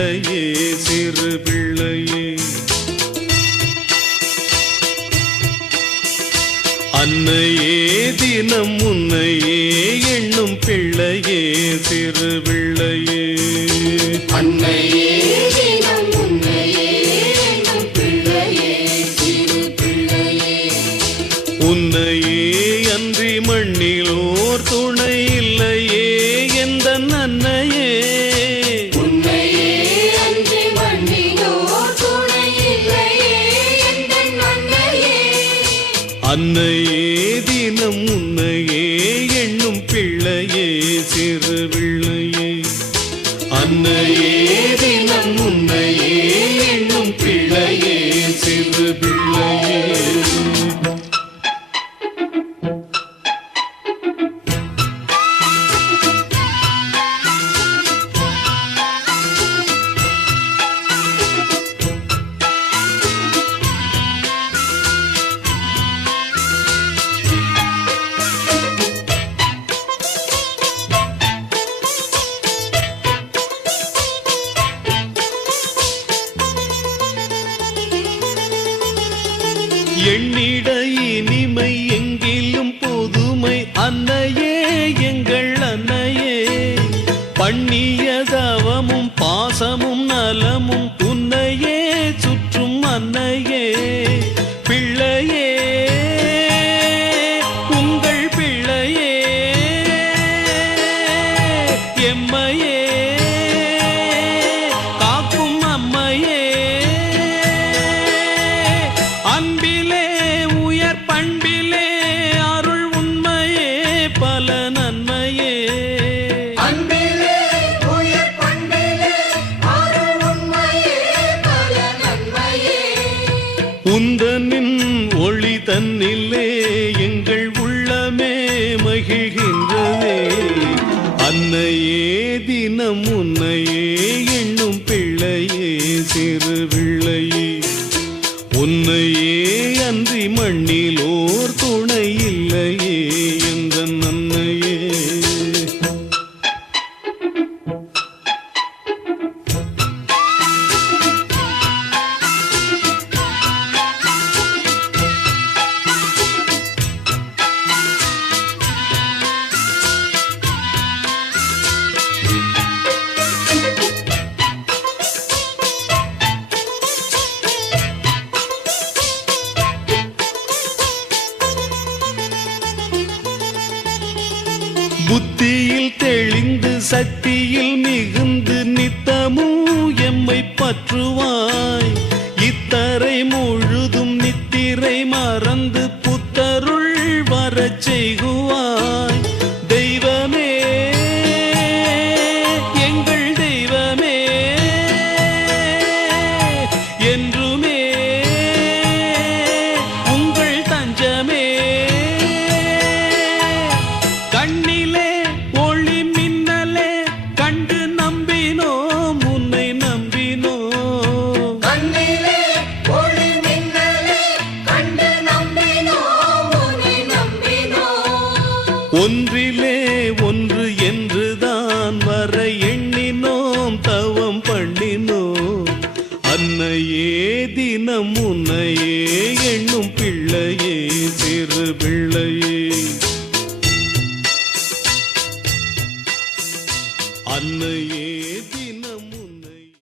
பிள்ளையே சிறு பிள்ளையே. அன்னையே தினம் உன்னையே எண்ணும் பிள்ளையே சிறு பிள்ளையே. அன்னையே தினம் உன்னையே எண்ணும் பிள்ளையே சிறு பிள்ளையே. உன்னையே அன்றி மண்ணிலோர் துணை இல்லையே எந்தன் அன்னையே. உன்னையே அன்றி மண்ணிலோர் துணை இல்லையே எந்தன் அன்னையே. அன்னையே தினம் உன்னையே எண்ணும் பிள்ளையே சிறு பிள்ளையே. அன்னையே தினம் உன்னையே எண்ணும் பிள்ளையே சிறு பிள்ளையே. எண்ணிட இனிமை எங்கிலும் புதுமை அன்னையே எங்கள் அன்னையே. பண்ணிய தவமும் பாசமும் நலமும் உன்னையே சுற்றும் அன்னையே. பிள்ளையே உங்கள் பிள்ளையே எம்மையே காக்கும் அம்மையே. அன்பிலே உயர் பண்பிலே அருள் உண்மையே பல நன்மையே. அன்பிலே உயர் பண்பிலே அருள் உண்மையே பல நன்மையே. உந்தனின் ஒளி தன்னிலே எங்கள் உள்ளமே மகிழ்கின்றதே. அன்னையே தினம் உன்னையே எண்ணும் பிள்ளையே சிறு பிள்ளையே. உன்னையே அன்றி மண்ணிலோர் துணை இல்லையே எந்தன் அன்னையே. புத்தியில் தெளிந்து சக்தியில் மிகுந்து நித்தமும் எம்மை பற்றுவாய். இத்தரை முழுதும் நித்திரை மறந்து புத்தருள் வரச் செய்குவாய். தெய்வமே எங்கள் தெய்வமே என்றுமே உங்கள் தஞ்சமே. கண்ணிலே ஒளி மின்னலே கண்டு நம்பினோம் உன்னை நம்பினோம். கண்ணிலே ஒளி மின்னலே கண்டு நம்பினோம் உன்னை நம்பினோம். ஒன்றிலே ஒன்று என்றுதான் வர எண்ணினோம் தவம் பண்ணினோம். அன்னையே தினம் உன்னையே எண்ணும் பிள்ளையே சிறு பிள்ளையே. அன்னையே